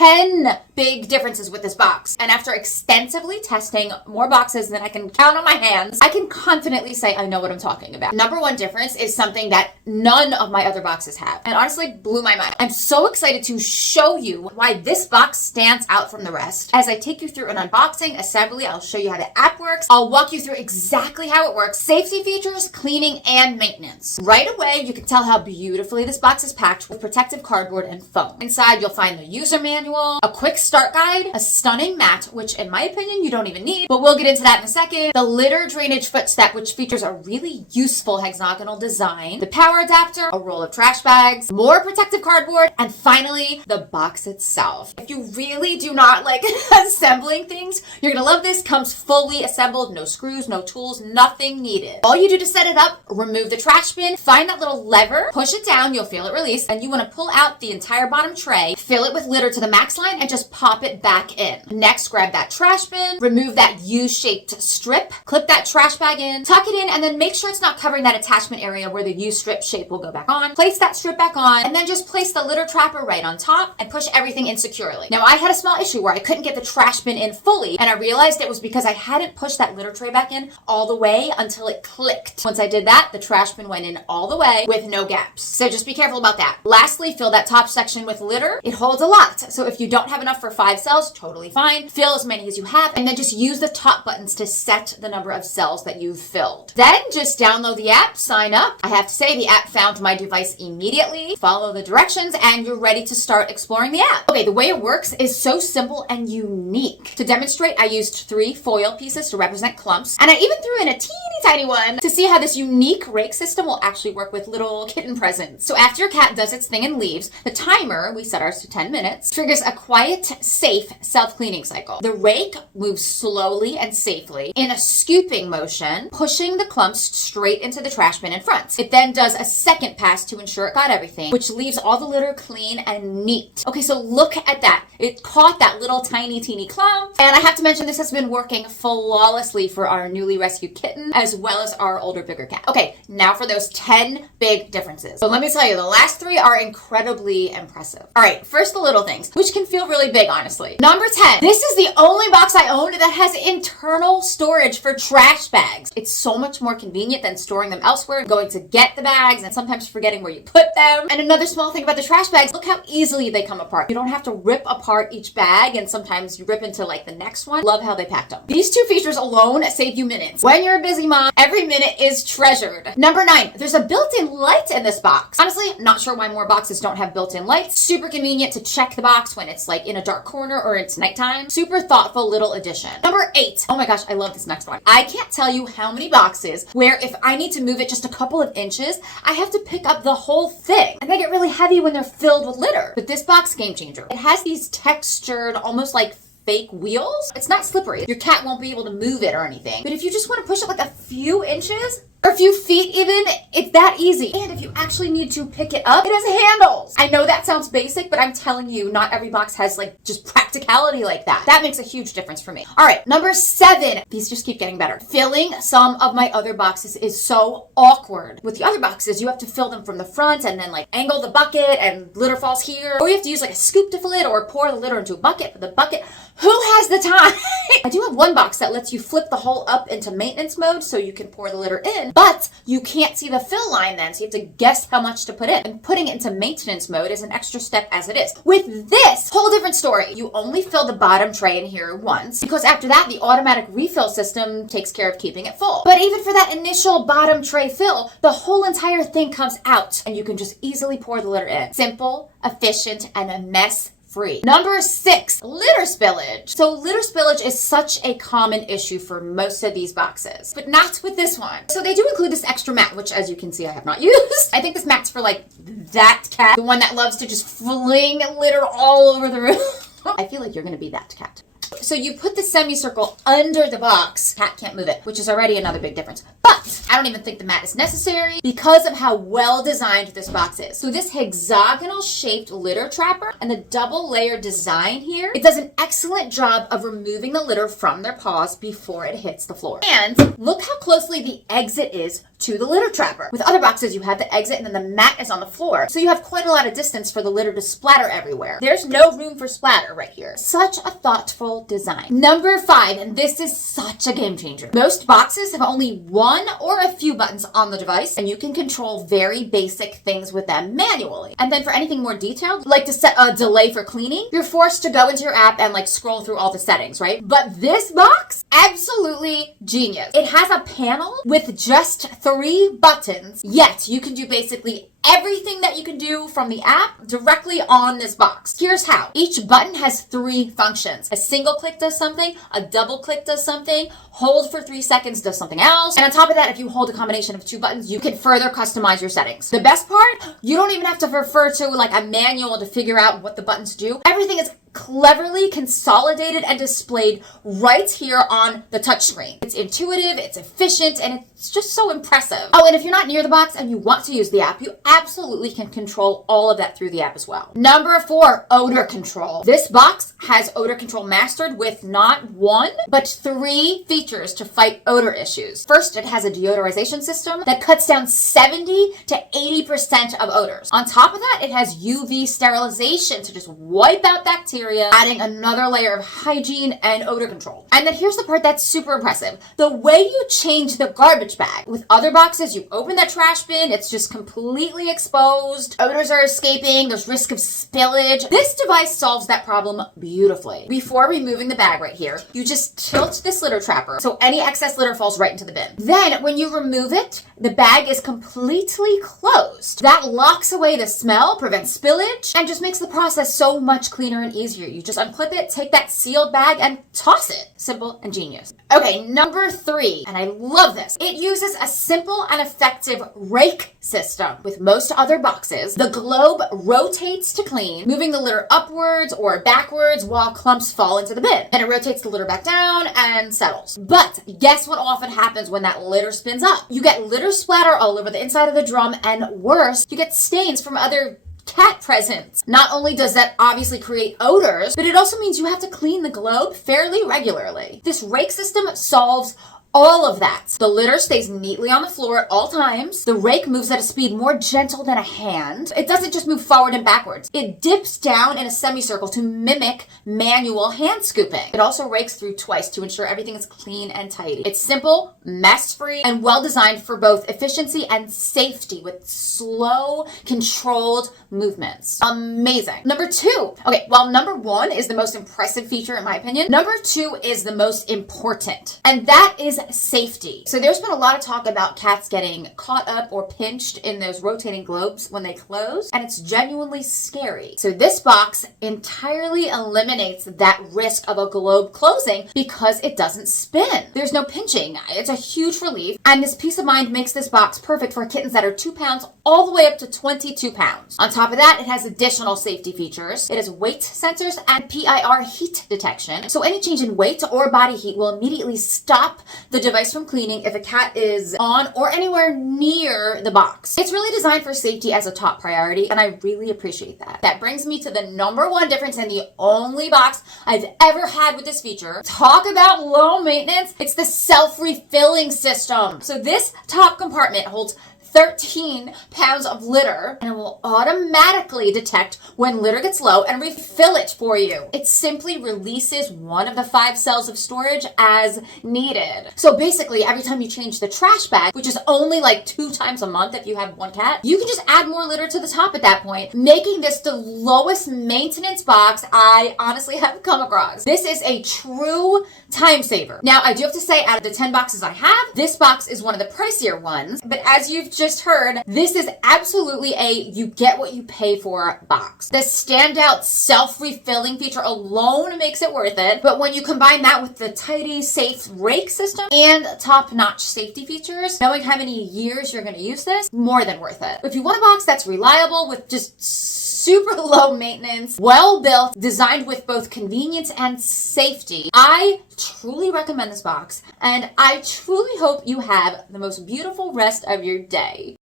10 big differences with this box. And after extensively testing more boxes than I can count on my hands, I can confidently say I know what I'm talking about. Number one difference is something that none of my other boxes have, and honestly blew my mind. I'm so excited to show you why this box stands out from the rest. As I take you through an unboxing, assembly, I'll show you how the app works. I'll walk you through exactly how it works, safety features, cleaning, and maintenance. Right away, you can tell how beautifully this box is packed with protective cardboard and foam. Inside, you'll find the user manual, a quick start guide, a stunning mat, which in my opinion, you don't even need, but we'll get into that in a second, the litter drainage footstep, which features a really useful hexagonal design, the power adapter, a roll of trash bags, more protective cardboard, and finally, the box itself. If you really do not like assembling things, you're gonna love this. Comes fully assembled, no screws, no tools, nothing needed. All you do to set it up, remove the trash bin, find that little lever, push it down, you'll feel it release, and you wanna pull out the entire bottom tray, fill it with litter to the max line, and just pop it back in. Next, grab that trash bin, remove that U-shaped strip, clip that trash bag in, tuck it in, and then make sure it's not covering that attachment area where the U-strip shape will go back on. Place that strip back on, and then just place the litter trapper right on top and push everything in securely. Now, I had a small issue where I couldn't get the trash bin in fully, and I realized it was because I hadn't pushed that litter tray back in all the way until it clicked. Once I did that, the trash bin went in all the way with no gaps. So just be careful about that. Lastly, fill that top section with litter. It holds a lot, so if you don't have enough for 5 cells, totally fine. Fill as many as you have, and then just use the top buttons to set the number of cells that you've filled. Then just download the app, sign up. I have to say the app found my device immediately. Follow the directions, and you're ready to start exploring the app. Okay, the way it works is so simple and unique. To demonstrate, I used 3 foil pieces to represent clumps, and I even threw in a teeny tiny one to see how this unique rake system will actually work with little kitten presents. So after your cat does its thing and leaves, the timer, we set ours to 10 minutes, triggers a quiet, safe self-cleaning cycle. The rake moves slowly and safely in a scooping motion, pushing the clumps straight into the trash bin in front. It then does a second pass to ensure it got everything, which leaves all the litter clean and neat. Okay, so look at that. It caught that little tiny teeny clump. And I have to mention this has been working flawlessly for our newly rescued kitten, as well as our older, bigger cat. Okay, now for those 10 big differences. So let me tell you, the last 3 are incredibly impressive. All right, first the little things, which can feel really big, honestly. Number 10, this is the only box I own that has internal storage for trash bags. It's so much more convenient than storing them elsewhere, going to get the bags, and sometimes forgetting where you put them. And another small thing about the trash bags, look how easily they come apart. You don't have to rip apart each bag, and sometimes you rip into like the next one. Love how they packed them. These 2 features alone save you minutes. When you're a busy mom, every minute is treasured. Number 9, there's a built-in light in this box. Honestly, not sure why more boxes don't have built-in lights. Super convenient to check the box when it's like in a dark corner or it's nighttime. Super thoughtful little addition. Number 8, oh my gosh, I love this next one. I can't tell you how many boxes where if I need to move it just a couple of inches, I have to pick up the whole thing. And they get really heavy when they're filled with litter. But this box, game changer. It has these textured, almost like fake wheels. It's not slippery. Your cat won't be able to move it or anything. But if you just want to push it like a few inches, or a few feet even, it's that easy. And if you actually need to pick it up, it has handles. I know that sounds basic, but I'm telling you, not every box has like just practicality like that. That makes a huge difference for me. All right, number 7. These just keep getting better. Filling some of my other boxes is so awkward. With the other boxes, you have to fill them from the front and then like angle the bucket and litter falls here. Or you have to use like a scoop to fill it or pour the litter into a bucket for the bucket. Who has the time? I do have one box that lets you flip the hole up into maintenance mode so you can pour the litter in, but you can't see the fill line then, so you have to guess how much to put in. And putting it into maintenance mode is an extra step as it is. With this, whole different story. You only fill the bottom tray in here once, because after that, the automatic refill system takes care of keeping it full. But even for that initial bottom tray fill, the whole entire thing comes out, and you can just easily pour the litter in. Simple, efficient, and a mess free. Number 6, litter spillage. So litter spillage is such a common issue for most of these boxes, but not with this one. So they do include this extra mat, which as you can see, I have not used. I think this mat's for like that cat, the one that loves to just fling litter all over the room. I feel like you're gonna be that cat. So you put the semicircle under the box. Cat can't move it, which is already another big difference. But I don't even think the mat is necessary because of how well designed this box is. So this hexagonal shaped litter trapper and the double layer design here, it does an excellent job of removing the litter from their paws before it hits the floor. And look how closely the exit is to the litter trapper. With other boxes, you have the exit and then the mat is on the floor. So you have quite a lot of distance for the litter to splatter everywhere. There's no room for splatter right here. Such a thoughtful design. Number 5, and this is such a game changer. Most boxes have only one or a few buttons on the device, and you can control very basic things with them manually. And then for anything more detailed, like to set a delay for cleaning, you're forced to go into your app and like scroll through all the settings, right? But this box, absolutely genius. It has a panel with just 3 buttons, yet you can do basically everything that you can do from the app directly on this box. Here's how. Each button has 3 functions. A single click does something, a double click does something, hold for 3 seconds does something else. And on top of that, if you hold a combination of 2 buttons, you can further customize your settings. The best part, you don't even have to refer to like a manual to figure out what the buttons do. Everything is cleverly consolidated and displayed right here on the touchscreen. It's intuitive, it's efficient, and it's just so impressive. Oh, and if you're not near the box and you want to use the app, you absolutely can control all of that through the app as well. Number 4, odor control. This box has odor control mastered with not 1, but 3 features to fight odor issues. First, it has a deodorization system that cuts down 70 to 80% of odors. On top of that, it has UV sterilization to just wipe out bacteria, adding another layer of hygiene and odor control. And then here's the part that's super impressive. The way you change the garbage bag. With other boxes, you open that trash bin, it's just completely exposed. Odors are escaping, there's risk of spillage. This device solves that problem beautifully. Before removing the bag right here, you just tilt this litter trapper so any excess litter falls right into the bin. Then when you remove it, the bag is completely closed. That locks away the smell, prevents spillage, and just makes the process so much cleaner and easier. You just unclip it, take that sealed bag, and toss it. Simple and genius. Okay, number 3, and I love this. It uses a simple and effective rake system. With most other boxes, the globe rotates to clean, moving the litter upwards or backwards while clumps fall into the bin. And it rotates the litter back down and settles. But guess what often happens when that litter spins up? You get litter splatter all over the inside of the drum, and worse, you get stains from other cat presents. Not only does that obviously create odors, but it also means you have to clean the globe fairly regularly. This rake system solves all of that. The litter stays neatly on the floor at all times. The rake moves at a speed more gentle than a hand. It doesn't just move forward and backwards. It dips down in a semicircle to mimic manual hand scooping. It also rakes through twice to ensure everything is clean and tidy. It's simple, mess-free, and well-designed for both efficiency and safety with slow, controlled movements. Amazing. Number 2. Okay, while number 1 is the most impressive feature in my opinion, number 2 is the most important. And that is safety. So there's been a lot of talk about cats getting caught up or pinched in those rotating globes when they close, and it's genuinely scary. So this box entirely eliminates that risk of a globe closing because it doesn't spin. There's no pinching. It's a huge relief, and this peace of mind makes this box perfect for kittens that are 2 pounds all the way up to 22 pounds. On top of that, it has additional safety features. It has weight sensors and PIR heat detection. So any change in weight or body heat will immediately stop the device from cleaning if a cat is on or anywhere near the box. It's really designed for safety as a top priority, and I really appreciate that. That brings me to the number 1 difference and the only box I've ever had with this feature. Talk about low maintenance. It's the self-refilling system. So this top compartment holds 13 pounds of litter, and it will automatically detect when litter gets low and refill it for you. It simply releases one of the 5 cells of storage as needed. So basically, every time you change the trash bag, which is only like 2 times a month if you have 1 cat, you can just add more litter to the top at that point, making this the lowest maintenance box I honestly have come across. This is a true time saver. Now, I do have to say, out of the 10 boxes I have, this box is one of the pricier ones, but as you've just heard, this is absolutely a you get what you pay for box. The standout self-refilling feature alone makes it worth it, but when you combine that with the tidy, safe rake system and top-notch safety features, knowing how many years you're going to use this, more than worth it. If you want a box that's reliable with just super low maintenance, well built, designed with both convenience and safety, I truly recommend this box, and I truly hope you have the most beautiful rest of your day.